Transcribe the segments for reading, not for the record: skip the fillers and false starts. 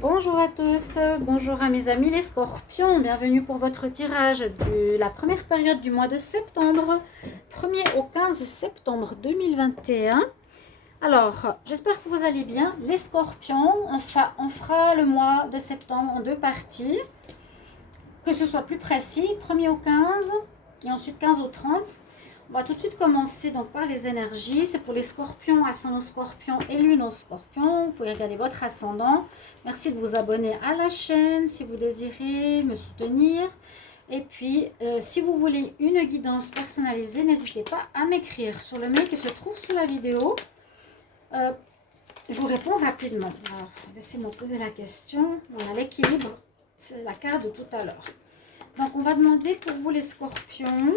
Bonjour à tous, bonjour à mes amis les scorpions, bienvenue pour votre tirage de la première période du mois de septembre, 1er au 15 septembre 2021. Alors, j'espère que vous allez bien. Les scorpions, on fera le mois de septembre en deux parties, que ce soit plus précis, 1er au 15 et ensuite 15 au 30. On va tout de suite commencer donc par les énergies. C'est pour les scorpions, ascendant scorpion et lune au scorpion. Vous pouvez regarder votre ascendant. Merci de vous abonner à la chaîne si vous désirez me soutenir. Et puis, si vous voulez une guidance personnalisée, n'hésitez pas à m'écrire sur le mail qui se trouve sous la vidéo. Je vous réponds rapidement. Alors, laissez-moi poser la question. On a l'équilibre. C'est la carte de tout à l'heure. Donc, on va demander pour vous les scorpions...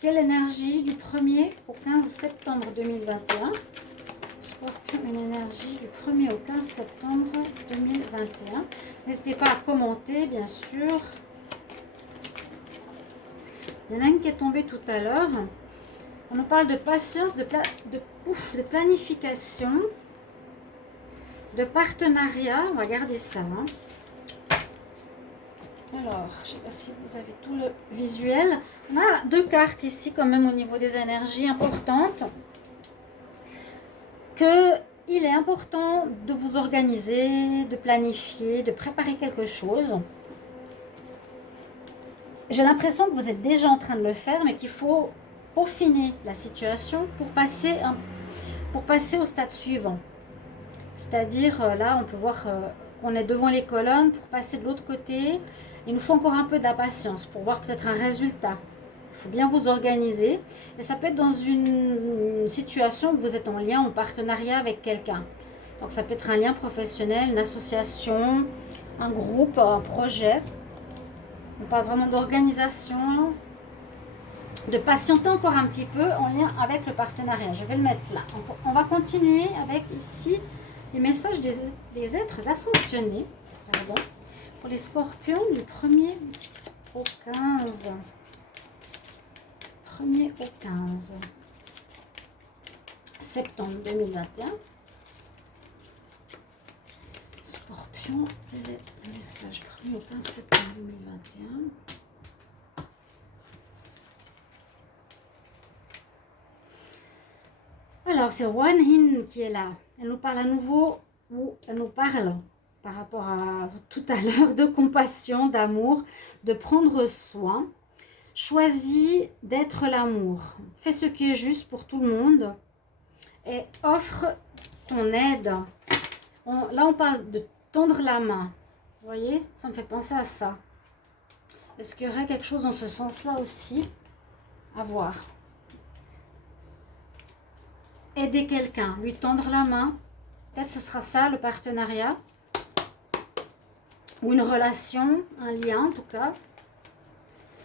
Quelle énergie du 1er au 15 septembre 2021? Scorpion, une énergie du 1er au 15 septembre 2021. N'hésitez pas à commenter, bien sûr. Il y en a une qui est tombée tout à l'heure. On nous parle de patience, de planification, de partenariat. On va garder ça. Hein. Alors, je ne sais pas si vous avez tout le visuel. On a deux cartes ici quand même au niveau des énergies importantes. Qu'il est important de vous organiser, de planifier, de préparer quelque chose. J'ai l'impression que vous êtes déjà en train de le faire, mais qu'il faut peaufiner la situation pour passer au stade suivant. C'est-à-dire, là, on peut voir qu'on est devant les colonnes pour passer de l'autre côté. Il nous faut encore un peu de la patience pour voir peut-être un résultat. Il faut bien vous organiser. Et ça peut être dans une situation où vous êtes en lien, en partenariat avec quelqu'un. Donc ça peut être un lien professionnel, une association, un groupe, un projet. On parle vraiment d'organisation, de patienter encore un petit peu en lien avec le partenariat. Je vais le mettre là. On va continuer avec ici les messages des êtres ascensionnés. Pardon. Pour les scorpions du 1er au 15. 1er au 15 septembre 2021. Scorpion, quel est le message 1er au 15 septembre 2021. Alors, c'est Wan Hin qui est là. Elle nous parle à nouveau, ou elle nous parle par rapport à tout à l'heure, de compassion, d'amour, de prendre soin. Choisis d'être l'amour. Fais ce qui est juste pour tout le monde et offre ton aide. Là, on parle de tendre la main. Vous voyez, ça me fait penser à ça. Est-ce qu'il y aurait quelque chose dans ce sens-là aussi? À voir. Aider quelqu'un, lui tendre la main. Peut-être que ce sera ça, le partenariat. Ou une relation, un lien en tout cas.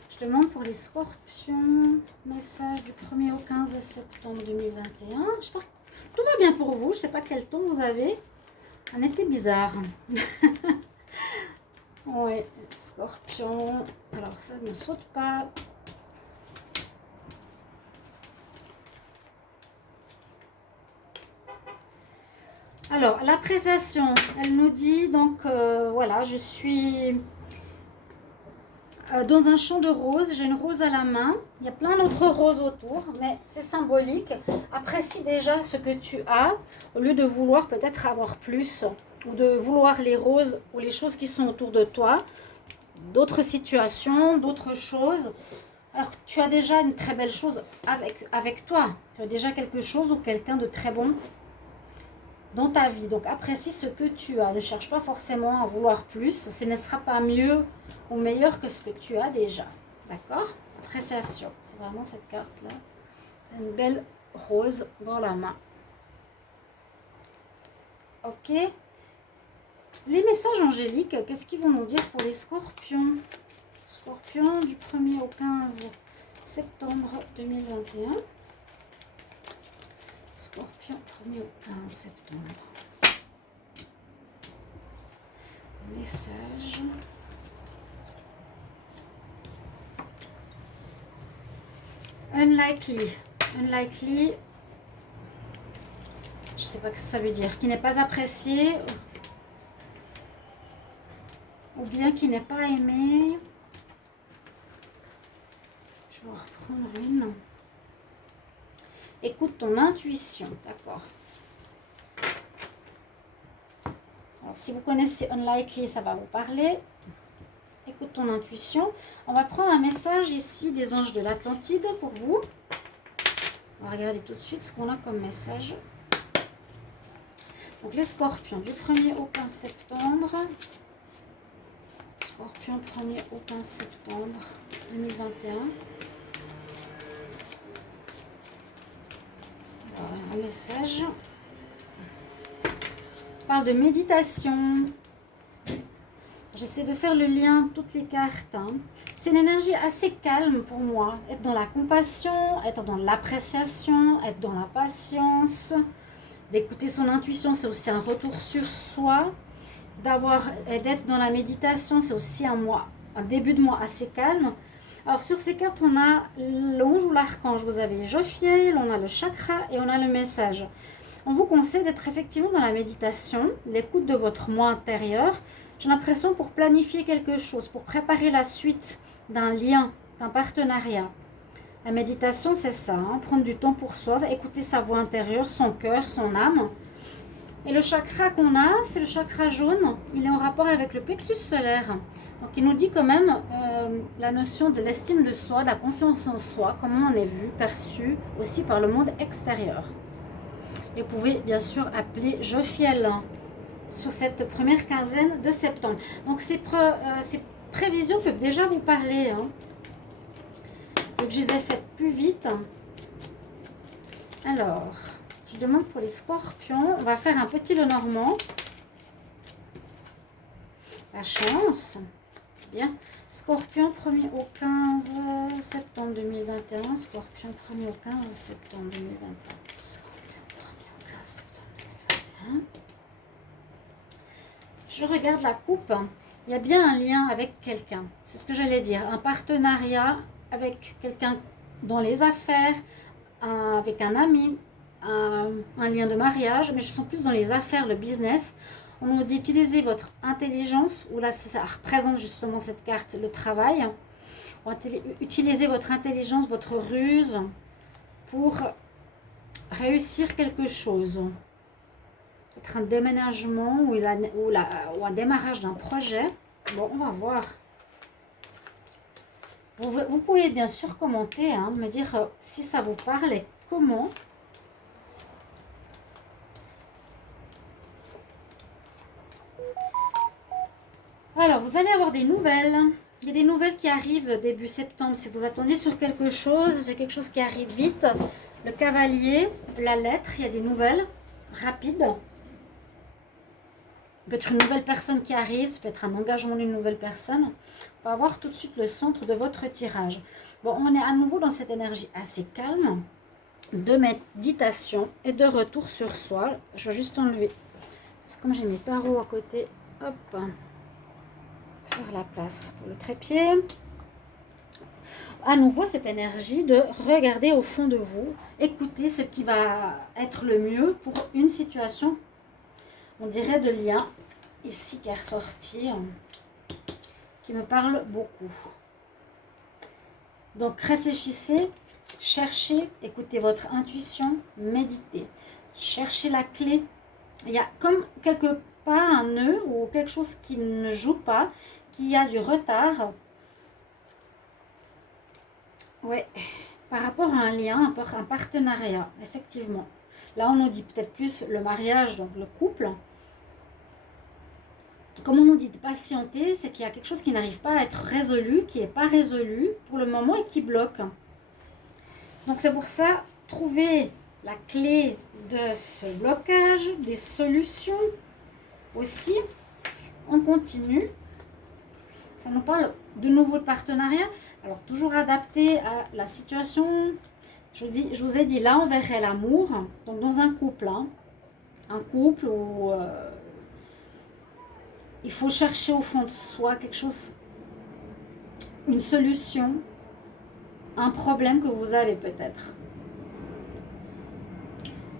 Je demande pour les scorpions, message du 1er au 15 septembre 2021. J'espère que tout va bien pour vous. Je ne sais pas quel ton vous avez. Un été bizarre. Oui, scorpion. Alors ça ne saute pas. Alors, l'appréciation, elle nous dit donc, voilà, je suis dans un champ de roses, j'ai une rose à la main, il y a plein d'autres roses autour, mais c'est symbolique. Apprécie déjà ce que tu as, au lieu de vouloir peut-être avoir plus, ou de vouloir les roses ou les choses qui sont autour de toi, d'autres situations, d'autres choses. Alors, tu as déjà une très belle chose avec toi, tu as déjà quelque chose ou quelqu'un de très bon dans ta vie. Donc apprécie ce que tu as. Ne cherche pas forcément à vouloir plus. Ce ne sera pas mieux ou meilleur que ce que tu as déjà. D'accord? Appréciation. C'est vraiment cette carte-là. Une belle rose dans la main. Ok? Les messages angéliques, qu'est-ce qu'ils vont nous dire pour les scorpions? Scorpions du 1er au 15 septembre 2021. Scorpion, 1er au 15 septembre. Message. Unlikely. Unlikely. Je ne sais pas ce que ça veut dire. Qui n'est pas apprécié. ou bien qui n'est pas aimé. Je vais en reprendre une. Écoute ton intuition, d'accord. Alors, si vous connaissez Unlikely, ça va vous parler. Écoute ton intuition. On va prendre un message ici des anges de l'Atlantide pour vous. On va regarder tout de suite ce qu'on a comme message. Donc, les scorpions, du 1er au 15 septembre. Scorpion, 1er au 15 septembre 2021. Alors, un message. On parle de méditation. J'essaie de faire le lien, toutes les cartes. Hein. C'est une énergie assez calme pour moi. Être dans la compassion, être dans l'appréciation, être dans la patience. D'écouter son intuition, c'est aussi un retour sur soi. D'être dans la méditation, c'est aussi un début de mois assez calme. Alors sur ces cartes, on a l'ange ou l'archange. Vous avez Jophiel, on a le chakra et on a le message. On vous conseille d'être effectivement dans la méditation, l'écoute de votre moi intérieur. J'ai l'impression pour planifier quelque chose, pour préparer la suite d'un lien, d'un partenariat. La méditation, c'est ça, hein, prendre du temps pour soi, écouter sa voix intérieure, son cœur, son âme. Et le chakra qu'on a, c'est le chakra jaune. Il est en rapport avec le plexus solaire. Donc, il nous dit quand même la notion de l'estime de soi, de la confiance en soi, comment on est vu, perçu aussi par le monde extérieur. Et vous pouvez bien sûr appeler Jophiel sur cette première quinzaine de septembre. Donc, ces prévisions peuvent déjà vous parler. Hein. Donc, je les ai faites plus vite. Alors... je demande pour les scorpions, on va faire un petit Lenormand. La chance. Bien. Scorpion, 1er au 15 septembre 2021. Scorpion, 1er au 15 septembre 2021. Scorpion, 1er au 15 septembre 2021. Je regarde la coupe. Il y a bien un lien avec quelqu'un. C'est ce que j'allais dire. Un partenariat avec quelqu'un dans les affaires, avec un ami. Un lien de mariage, mais je sens plus dans les affaires, le business. On nous dit utiliser votre intelligence, ou là ça représente justement cette carte, le travail. Utilisez votre intelligence, votre ruse pour réussir quelque chose. Peut-être un déménagement ou un démarrage d'un projet. Bon, on va voir. Vous pouvez bien sûr commenter, hein, me dire si ça vous parle et comment. Alors, vous allez avoir des nouvelles. Il y a des nouvelles qui arrivent début septembre. Si vous attendiez sur quelque chose, c'est quelque chose qui arrive vite. Le cavalier, la lettre, il y a des nouvelles rapides. Peut-être une nouvelle personne qui arrive, ça peut être un engagement d'une nouvelle personne. On va voir tout de suite le centre de votre tirage. Bon, on est à nouveau dans cette énergie assez calme de méditation et de retour sur soi. Je vais juste enlever, parce que comme j'ai mis tarot à côté, hop, faire la place pour le trépied. À nouveau, cette énergie de regarder au fond de vous, écouter ce qui va être le mieux pour une situation, on dirait de lien, ici qui est ressorti, qui me parle beaucoup. Donc, réfléchissez, cherchez, écoutez votre intuition, méditez. Cherchez la clé. Il y a comme quelque part un nœud ou quelque chose qui ne joue pas, qui a du retard. Oui, par rapport à un lien, un partenariat, effectivement. Là, on nous dit peut-être plus le mariage, donc le couple. Comme on nous dit de patienter, c'est qu'il y a quelque chose qui n'arrive pas à être résolu, qui n'est pas résolu pour le moment et qui bloque. Donc c'est pour ça, trouver la clé de ce blocage, des solutions aussi. On continue. Ça nous parle de nouveau de partenariat. Alors toujours adapté à la situation. Je vous ai dit, là on verrait l'amour. Donc dans un couple, hein, un couple où il faut chercher au fond de soi quelque chose, une solution, un problème que vous avez peut-être.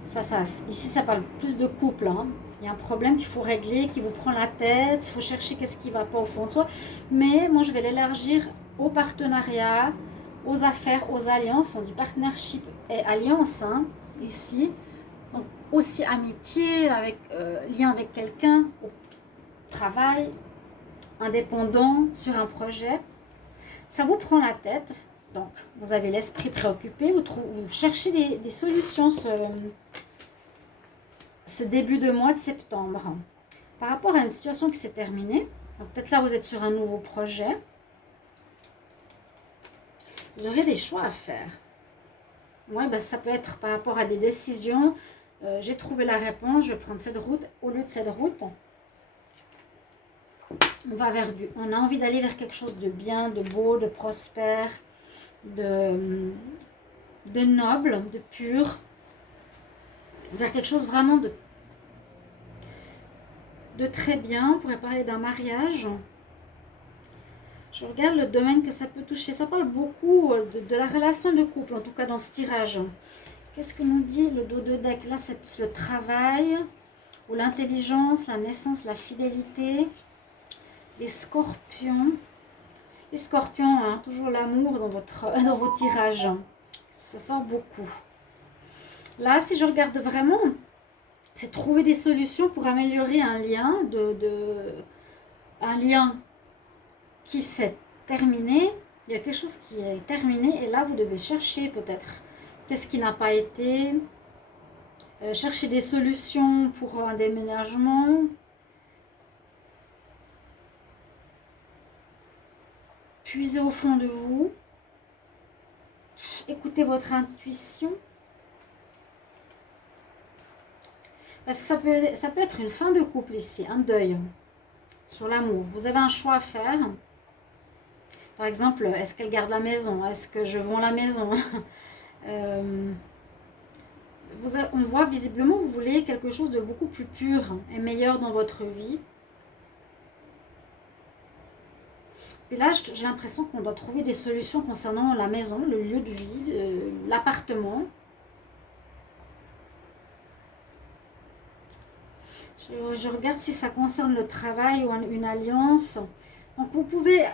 Ici ça parle plus de couple, hein. Il y a un problème qu'il faut régler, qui vous prend la tête, il faut chercher qu'est-ce qui ne va pas au fond de soi. Mais moi, je vais l'élargir aux partenariats, aux affaires, aux alliances. On dit partnership et alliance, hein, ici. Donc, aussi amitié, avec, lien avec quelqu'un, au travail, indépendant, sur un projet. Ça vous prend la tête. Donc, vous avez l'esprit préoccupé, vous cherchez des solutions ce début de mois de septembre. Par rapport à une situation qui s'est terminée, peut-être là vous êtes sur un nouveau projet, vous aurez des choix à faire. Ouais, ben, ça peut être par rapport à des décisions. J'ai trouvé la réponse, je vais prendre cette route au lieu de cette route. On a envie d'aller vers quelque chose de bien, de beau, de prospère, de noble, de pur, vers quelque chose vraiment de très bien. On pourrait parler d'un mariage. Je regarde le domaine que ça peut toucher. Ça parle beaucoup de la relation de couple, en tout cas dans ce tirage. Qu'est-ce que nous dit le dos de deck? Là, c'est le travail, ou l'intelligence, la naissance, la fidélité. Les scorpions. Les scorpions, hein, toujours l'amour dans vos tirages. Ça sort beaucoup. Là, si je regarde vraiment, c'est trouver des solutions pour améliorer un lien, un lien qui s'est terminé. Il y a quelque chose qui est terminé et là, vous devez chercher peut-être qu'est-ce qui n'a pas été. Chercher des solutions pour un déménagement. Puisez au fond de vous. Écoutez votre intuition. Parce que ça peut être une fin de couple ici, un deuil sur l'amour. Vous avez un choix à faire. Par exemple, est-ce qu'elle garde la maison? Est-ce que je vends la maison? On voit visiblement, vous voulez quelque chose de beaucoup plus pur et meilleur dans votre vie. Et là, j'ai l'impression qu'on doit trouver des solutions concernant la maison, le lieu de vie, l'appartement. Je regarde si ça concerne le travail ou une alliance. Donc, vous pouvez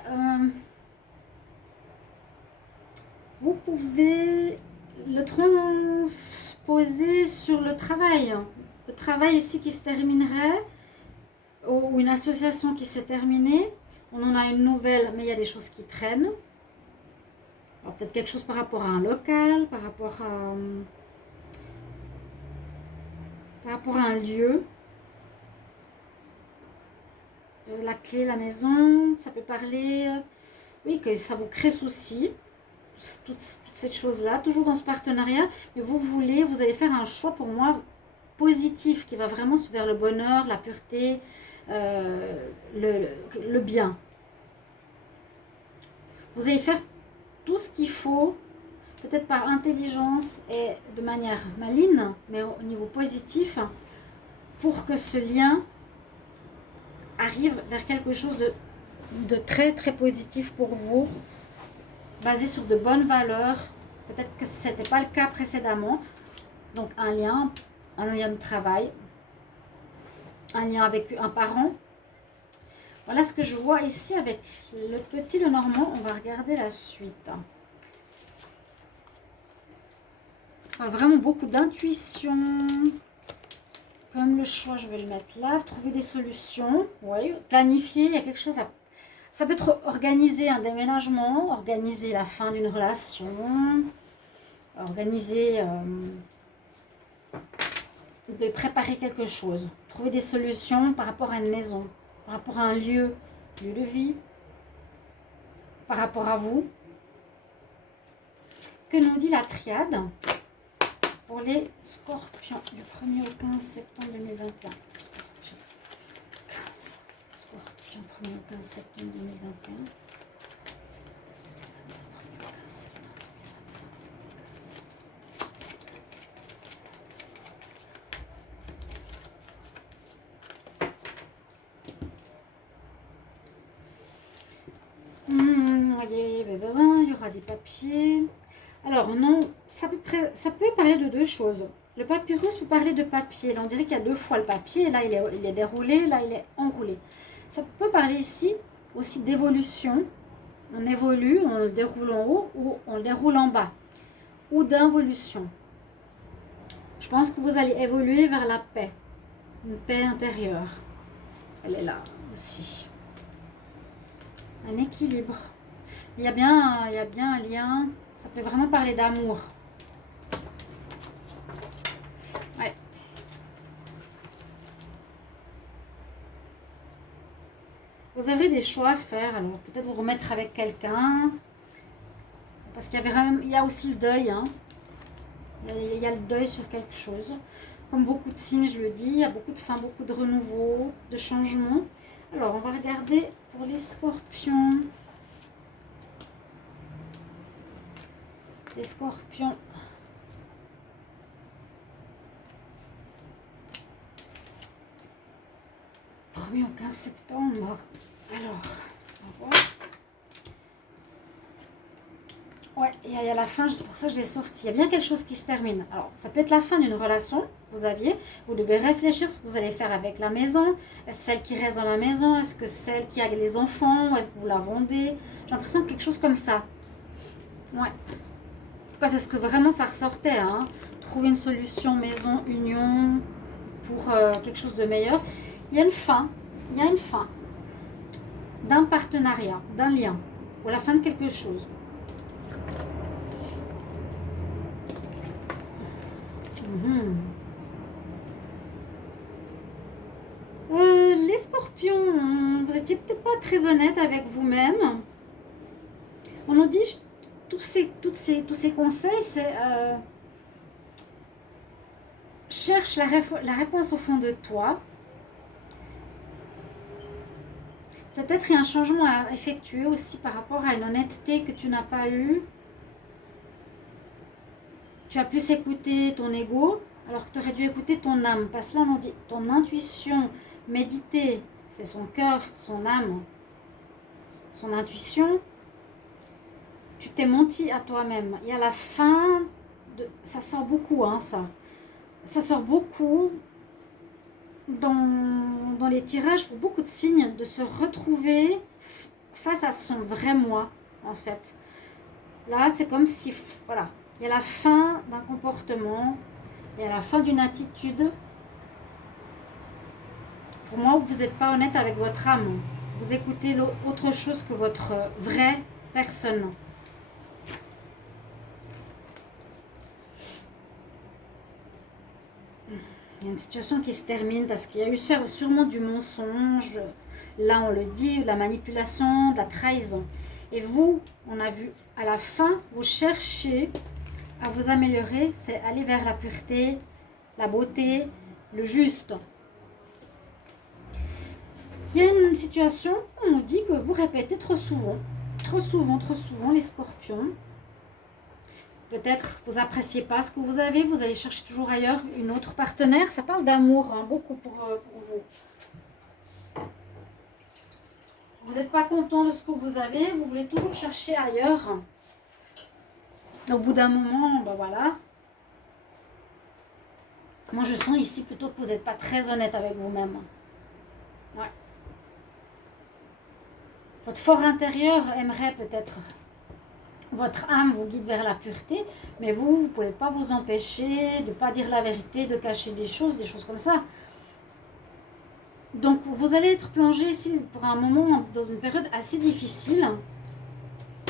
le transposer sur le travail. Le travail ici qui se terminerait, ou une association qui s'est terminée. On en a une nouvelle, mais il y a des choses qui traînent. Alors peut-être quelque chose par rapport à un local, par rapport à un lieu. La clé, la maison, ça peut parler, oui, que ça vous crée souci. Toutes cette chose-là, toujours dans ce partenariat. Mais vous allez faire un choix pour moi positif qui va vraiment vers le bonheur, la pureté, le bien. Vous allez faire tout ce qu'il faut, peut-être par intelligence et de manière maligne, mais au niveau positif, pour que ce lien arrive vers quelque chose de très très positif pour vous, basé sur de bonnes valeurs. Peut-être que ce n'était pas le cas précédemment. Donc un lien de travail, un lien avec un parent. Voilà ce que je vois ici avec le petit, le normand. On va regarder la suite. Vraiment beaucoup d'intuition. Comme le choix, je vais le mettre là. Trouver des solutions. Oui, planifier. Il y a quelque chose à... Ça peut être organiser un déménagement, organiser la fin d'une relation, organiser... de préparer quelque chose. Trouver des solutions par rapport à une maison, par rapport à un lieu de vie, par rapport à vous. Que nous dit la triade pour les scorpions du 1er au 15 septembre 2021? Scorpion 15, scorpion 1er au 15 septembre 2021. Il y aura des papiers. Alors non, ça peut parler de deux choses. Le papyrus peut parler de papier. Là, on dirait qu'il y a deux fois le papier. Là, il est déroulé. Là, il est enroulé. Ça peut parler ici aussi d'évolution. On évolue, on le déroule en haut ou on le déroule en bas. Ou d'involution. Je pense que vous allez évoluer vers la paix. Une paix intérieure. Elle est là aussi. Un équilibre. Il y a bien un lien. Ça peut vraiment parler d'amour. Ouais. Vous avez des choix à faire. Alors peut-être vous remettre avec quelqu'un. Parce qu'il y a aussi le deuil. Hein. Il y a le deuil sur quelque chose. Comme beaucoup de signes, je le dis, il y a beaucoup de fins, beaucoup de renouveau, de changements. Alors, on va regarder pour les scorpions. Les scorpions. Premier au 15 septembre. Alors, on va voir. Ouais, il y a la fin, c'est pour ça que je l'ai sorti. Il y a bien quelque chose qui se termine. Alors, ça peut être la fin d'une relation que vous aviez. Vous devez réfléchir ce que vous allez faire avec la maison. Est-ce celle qui reste dans la maison? Est-ce que celle qui a les enfants? Est-ce que vous la vendez? J'ai l'impression que quelque chose comme ça. Ouais. En tout cas, c'est ce que vraiment ça ressortait. Hein. Trouver une solution maison, union, pour quelque chose de meilleur. Il y a une fin. Il y a une fin d'un partenariat, d'un lien, ou la fin de quelque chose. Les scorpions, vous étiez peut-être pas très honnête avec vous-même. On nous dit tous ces conseils, c'est cherche la réponse au fond de toi. Peut-être il y a un changement à effectuer aussi par rapport à une honnêteté que tu n'as pas eue. Tu as plus écouté ton ego alors que tu aurais dû écouter ton âme. Parce que là, on dit ton intuition, méditer, c'est son cœur, son âme, son intuition. Tu t'es menti à toi-même. Il y a la fin, ça sort beaucoup, hein, ça. Ça sort beaucoup dans les tirages pour beaucoup de signes, de se retrouver face à son vrai moi, en fait. Là, c'est comme si, voilà, il y a la fin d'un comportement, il y a la fin d'une attitude. Pour moi, vous n'êtes pas honnête avec votre âme. Vous écoutez autre chose que votre vraie personne. Il y a une situation qui se termine parce qu'il y a eu sûrement du mensonge. Là, on le dit, de la manipulation, de la trahison. Et vous, on a vu à la fin, vous cherchez à vous améliorer, c'est aller vers la pureté, la beauté, le juste. Il y a une situation où on dit que vous répétez trop souvent, les scorpions. Peut-être vous n'appréciez pas ce que vous avez, vous allez chercher toujours ailleurs une autre partenaire. Ça parle d'amour, hein, beaucoup pour vous. Vous n'êtes pas content de ce que vous avez, vous voulez toujours chercher ailleurs. Au bout d'un moment, ben voilà. Moi, je sens ici plutôt que vous n'êtes pas très honnête avec vous-même. Ouais. Votre fort intérieur aimerait peut-être... Votre âme vous guide vers la pureté, mais vous ne pouvez pas vous empêcher de ne pas dire la vérité, de cacher des choses comme ça. Donc, vous allez être plongé ici pour un moment dans une période assez difficile.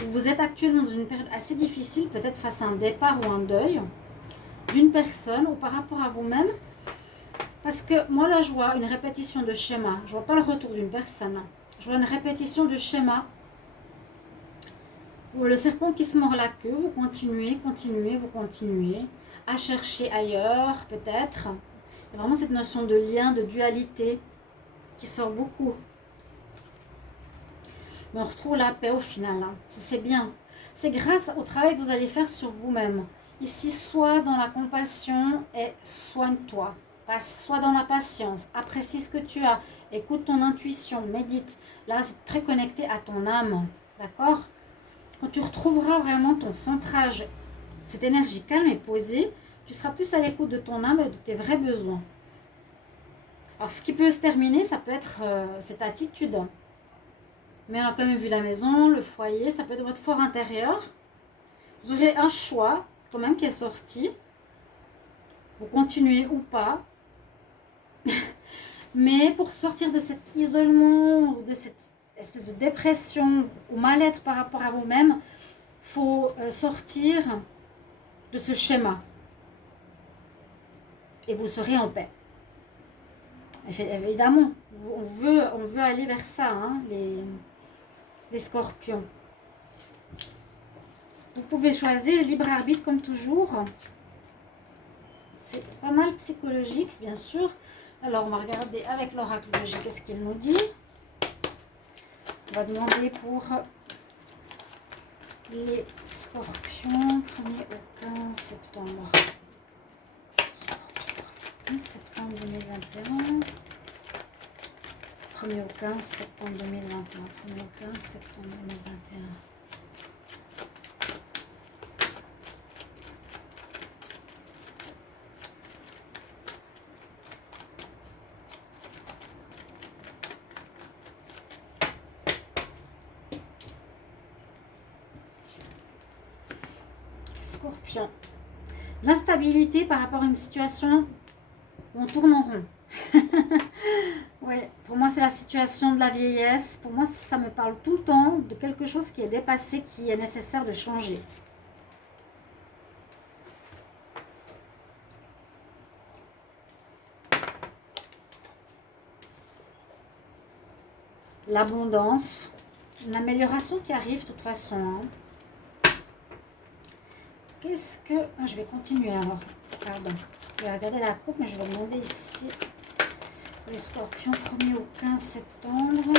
Vous êtes actuellement dans une période assez difficile, peut-être face à un départ ou un deuil d'une personne ou par rapport à vous-même. Parce que moi, là, je vois une répétition de schéma. Je ne vois pas le retour d'une personne. Je vois une répétition de schéma. Le serpent qui se mord la queue, vous continuez à chercher ailleurs, peut-être. Il y a vraiment cette notion de lien, de dualité qui sort beaucoup. Mais on retrouve la paix au final. Hein. C'est bien. C'est grâce au travail que vous allez faire sur vous-même. Ici, soit dans la compassion et soigne-toi. Soit dans la patience. Apprécie ce que tu as. Écoute ton intuition. Médite. Là, c'est très connecté à ton âme. D'accord ? Quand tu retrouveras vraiment ton centrage, cette énergie calme et posée, Tu seras plus à l'écoute de ton âme et de tes vrais besoins. Alors, ce qui peut se terminer, ça peut être cette attitude. Mais on a quand même vu la maison, le foyer, ça peut être votre fort intérieur. Vous aurez un choix quand même qui est sorti. Vous continuez ou pas. Mais pour sortir de cet isolement, de cette espèce de dépression ou mal-être par rapport à vous-même, il faut sortir de ce schéma. Et vous serez en paix. Évidemment, on veut aller vers ça, hein, les scorpions. Vous pouvez choisir libre arbitre comme toujours. C'est pas mal psychologique, bien sûr. Alors, on va regarder avec l'oracle logique, qu'est-ce qu'il nous dit. On va demander pour les scorpions, 1er au 15 septembre. Scorpion, 15 septembre 2021. 1er au 15 septembre 2021. 1er au 15 septembre 2021. Scorpion. L'instabilité par rapport à une situation où on tourne en rond. Oui, pour moi c'est la situation de la vieillesse. Pour moi ça me parle tout le temps de quelque chose qui est dépassé, qui est nécessaire de changer. L'abondance, une amélioration qui arrive de toute façon. Hein. Qu'est-ce que... Ah, je vais continuer alors. Pardon. Je vais regarder la coupe, mais je vais demander ici. Les scorpions, 1er au 15 septembre.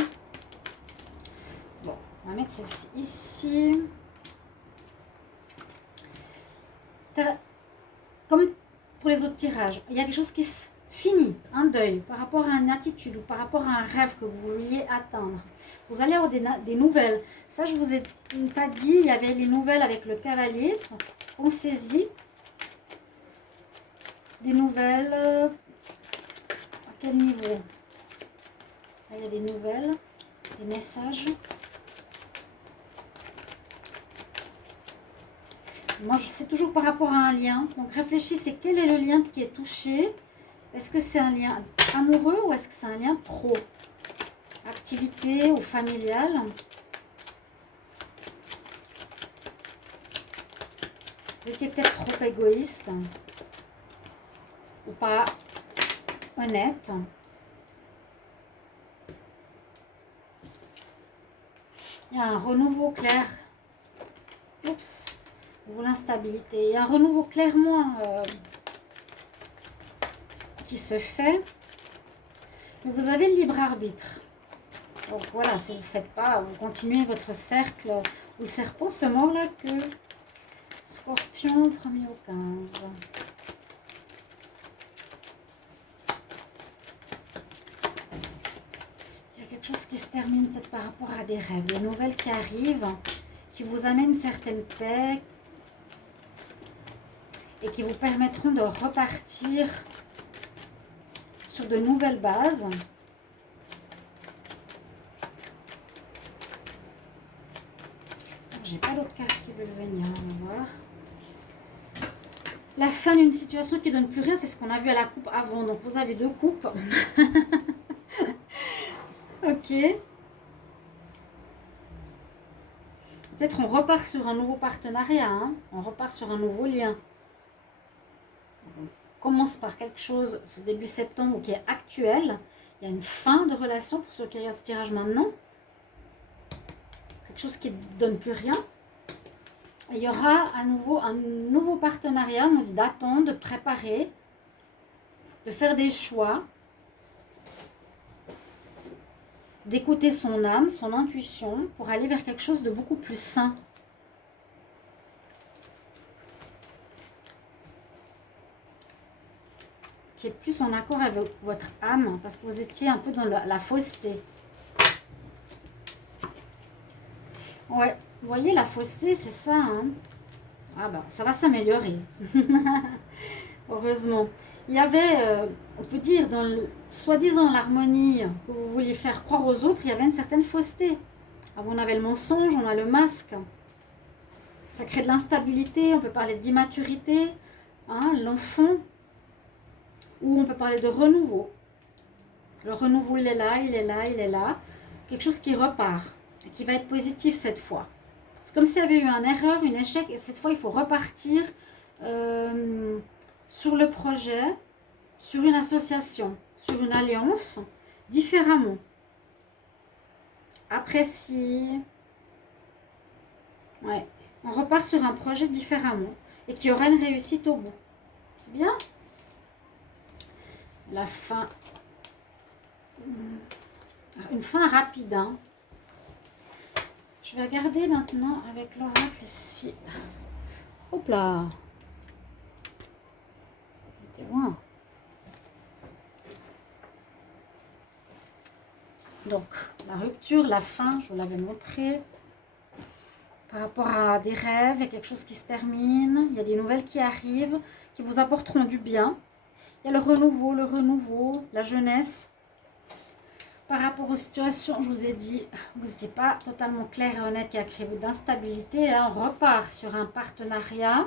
Bon, on va mettre celle-ci ici. Comme pour les autres tirages, il y a quelque chose qui se finit, un deuil, par rapport à une attitude ou par rapport à un rêve que vous vouliez atteindre. Vous allez avoir des nouvelles. Ça, je ne vous ai pas dit, il y avait les nouvelles avec le cavalier. On saisit des nouvelles. À quel niveau? Là, il y a des nouvelles, des messages. Moi, je sais toujours par rapport à un lien. Donc, réfléchissez, quel est le lien qui est touché? Est-ce que c'est un lien amoureux ou est-ce que c'est un lien pro? Activité ou familiale? Vous étiez peut-être trop égoïste ou pas honnête. Il y a un renouveau clair. Oups. Ou l'instabilité. Il y a un renouveau clairement qui se fait. Mais vous avez le libre arbitre. Donc voilà, si vous ne faites pas, vous continuez votre cercle. Ou le serpent se mord la queue. Scorpion, 1er au 15. Il y a quelque chose qui se termine peut-être par rapport à des rêves. Des nouvelles qui arrivent, qui vous amènent une certaine paix et qui vous permettront de repartir sur de nouvelles bases. J'ai pas d'autres cartes qui veulent venir, on va voir. La fin d'une situation qui ne donne plus rien, c'est ce qu'on a vu à la coupe avant. Donc vous avez deux coupes. Ok. Peut-être on repart sur un nouveau partenariat. Hein. On repart sur un nouveau lien. On commence par quelque chose, ce début septembre, qui est actuel. Il y a une fin de relation pour ceux qui regardent ce tirage maintenant. Quelque chose qui ne donne plus rien. Et il y aura à nouveau un nouveau partenariat. On dit d'attendre, de préparer, de faire des choix, d'écouter son âme, son intuition, pour aller vers quelque chose de beaucoup plus sain. Qui est plus en accord avec votre âme, parce que vous étiez un peu dans la fausseté. Ouais, vous voyez, la fausseté, c'est ça. Hein. Ah ben, ça va s'améliorer. Heureusement. Il y avait, on peut dire, dans soi-disant l'harmonie que vous vouliez faire croire aux autres, il y avait une certaine fausseté. Ah, on avait le mensonge, on a le masque. Ça crée de l'instabilité, on peut parler d'immaturité, hein, l'enfant, ou on peut parler de renouveau. Le renouveau, il est là, il est là, il est là. Quelque chose qui repart et qui va être positif cette fois. C'est comme s'il y avait eu une erreur, un échec, et cette fois, il faut repartir sur le projet, sur une association, sur une alliance, différemment. Apprécie. Ouais. On repart sur un projet différemment et qui aura une réussite au bout. C'est bien? La fin. Une fin rapide. Hein. Je vais regarder maintenant avec l'oracle ici. Hop là. C'est loin. Donc, la rupture, la fin, je vous l'avais montré. Par rapport à des rêves, il y a quelque chose qui se termine. Il y a des nouvelles qui arrivent, qui vous apporteront du bien. Il y a le renouveau, la jeunesse. Par rapport aux situations, je vous ai dit, vous n'étiez pas totalement clair et honnête, qui a créé d'instabilité. Là, on repart sur un partenariat.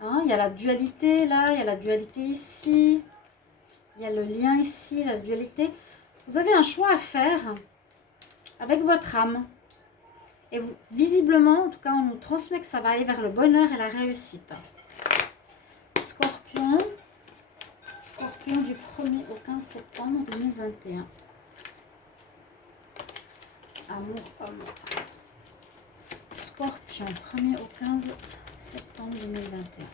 Hein, il y a la dualité là, il y a la dualité ici. Il y a le lien ici, la dualité. Vous avez un choix à faire avec votre âme. Et vous, visiblement, en tout cas, on nous transmet que ça va aller vers le bonheur et la réussite. Scorpion. Scorpion du 1er au 15 septembre 2021. Amour, homme. Scorpion, 1er au 15 septembre 2021.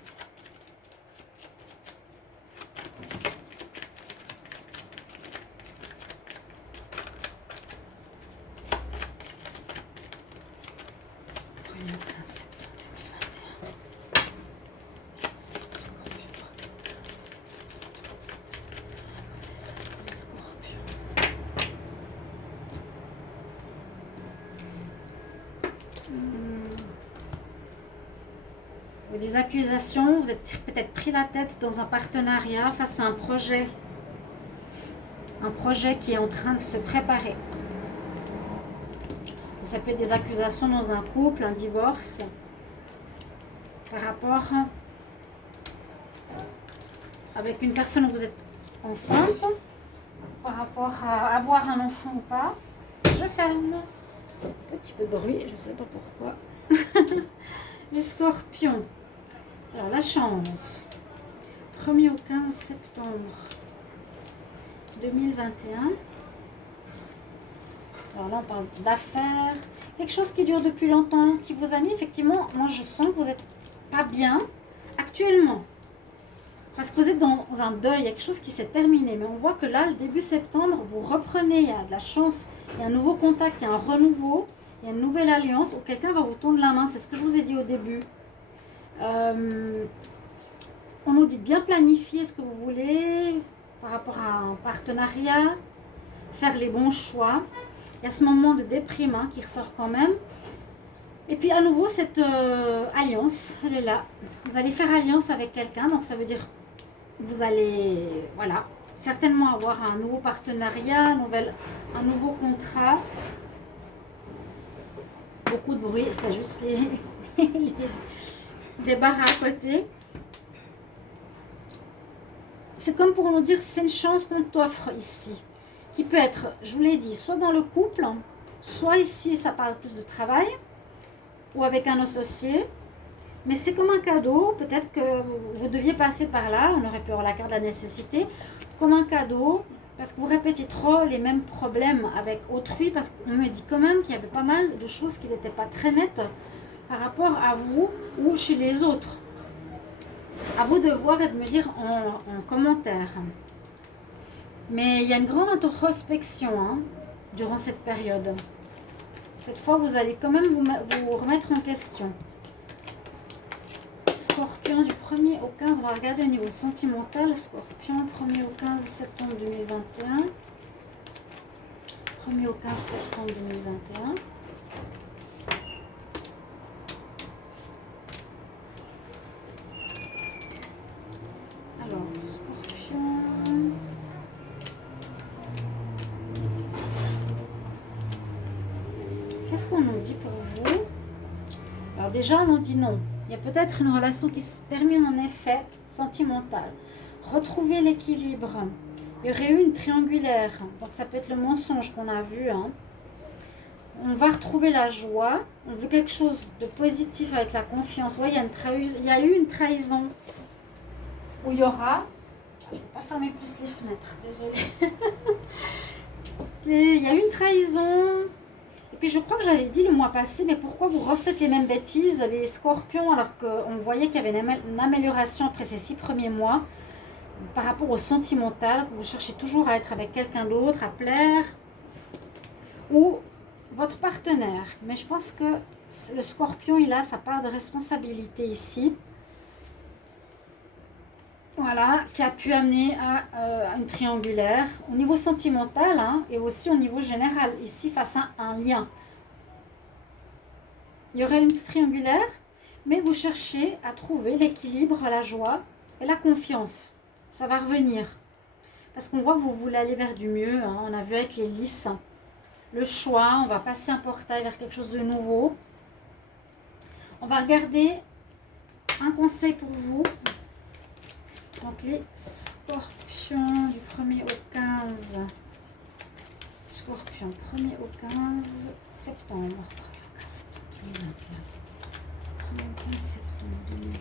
Des accusations, vous êtes peut-être pris la tête dans un partenariat face à un projet qui est en train de se préparer. Ça peut être des accusations dans un couple, un divorce, par rapport avec une personne où vous êtes enceinte, par rapport à avoir un enfant ou pas. Je ferme. Un petit peu de bruit, je ne sais pas pourquoi. Les scorpions. Alors, la chance, 1er au 15 septembre 2021. Alors là, on parle d'affaires, quelque chose qui dure depuis longtemps, qui vous a mis, effectivement, moi je sens que vous n'êtes pas bien actuellement. Parce que vous êtes dans un deuil, il y a quelque chose qui s'est terminé. Mais on voit que là, le début septembre, vous reprenez, il y a de la chance, il y a un nouveau contact, il y a un renouveau, il y a une nouvelle alliance, ou quelqu'un va vous tendre la main, c'est ce que je vous ai dit au début. On nous dit de bien planifier ce que vous voulez par rapport à un partenariat, faire les bons choix. Il y a ce moment de déprime hein, qui ressort quand même. Et puis à nouveau cette alliance, elle est là. Vous allez faire alliance avec quelqu'un, donc ça veut dire vous allez voilà, certainement avoir un nouveau partenariat, un nouveau contrat. Beaucoup de bruit, c'est juste des barres à côté. C'est comme pour nous dire, c'est une chance qu'on t'offre ici. Qui peut être, je vous l'ai dit, soit dans le couple, soit ici, ça parle plus de travail, ou avec un associé. Mais c'est comme un cadeau, peut-être que vous deviez passer par là, on aurait pu avoir la carte de la nécessité, comme un cadeau, parce que vous répétez trop les mêmes problèmes avec autrui, parce qu'on me dit quand même qu'il y avait pas mal de choses qui n'étaient pas très nettes par rapport à vous ou chez les autres. À vous de voir et de me dire en commentaire. Mais il y a une grande introspection hein, durant cette période. Cette fois, vous allez quand même vous remettre en question. Scorpion du 1er au 15, on va regarder au niveau sentimental. Scorpion, 1er au 15 septembre 2021. 1er au 15 septembre 2021. Qu'est-ce qu'on nous dit pour vous? Alors déjà, on nous dit non. Il y a peut-être une relation qui se termine en effet sentimentale. Retrouver l'équilibre. Il y aurait eu une triangulaire. Donc ça peut être le mensonge qu'on a vu. Hein. On va retrouver la joie. On veut quelque chose de positif avec la confiance. Ouais, il y a eu une trahison. Où il y aura... Je ne vais pas fermer plus les fenêtres. Désolée. Il y a eu une trahison. Et puis je crois que j'avais dit le mois passé, mais pourquoi vous refaites les mêmes bêtises, les scorpions, alors qu'on voyait qu'il y avait une amélioration après ces 6 premiers mois par rapport au sentimental, que vous cherchez toujours à être avec quelqu'un d'autre, à plaire, ou votre partenaire. Mais je pense que le scorpion, il a sa part de responsabilité ici. Voilà, qui a pu amener à une triangulaire au niveau sentimental hein, et aussi au niveau général, ici face à un lien. Il y aurait une triangulaire, mais vous cherchez à trouver l'équilibre, la joie et la confiance. Ça va revenir. Parce qu'on voit que vous voulez aller vers du mieux. Hein, on a vu avec les lys. Le choix, on va passer un portail vers quelque chose de nouveau. On va regarder un conseil pour vous. Donc les scorpions du 1er au 15. Scorpion, 1er au 15 septembre. 1er au 15 septembre 2021. 1er au 15 septembre 2021.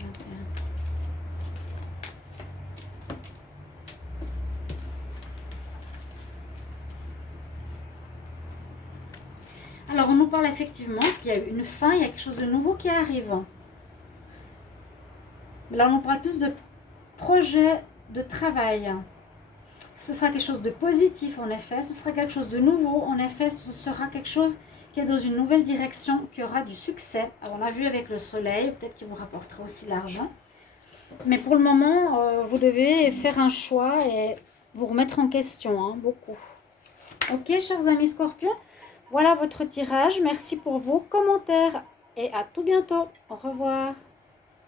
Alors, on nous parle effectivement qu'il y a eu une fin, il y a quelque chose de nouveau qui arrive. Mais là, on nous parle plus de projet de travail. Ce sera quelque chose de positif en effet, ce sera quelque chose de nouveau en effet, ce sera quelque chose qui est dans une nouvelle direction, qui aura du succès. Alors, on l'a vu avec le soleil, peut-être qu'il vous rapportera aussi l'argent. Mais pour le moment, vous devez faire un choix et vous remettre en question, hein, beaucoup. Ok, chers amis scorpions, voilà votre tirage. Merci pour vos commentaires et à tout bientôt. Au revoir.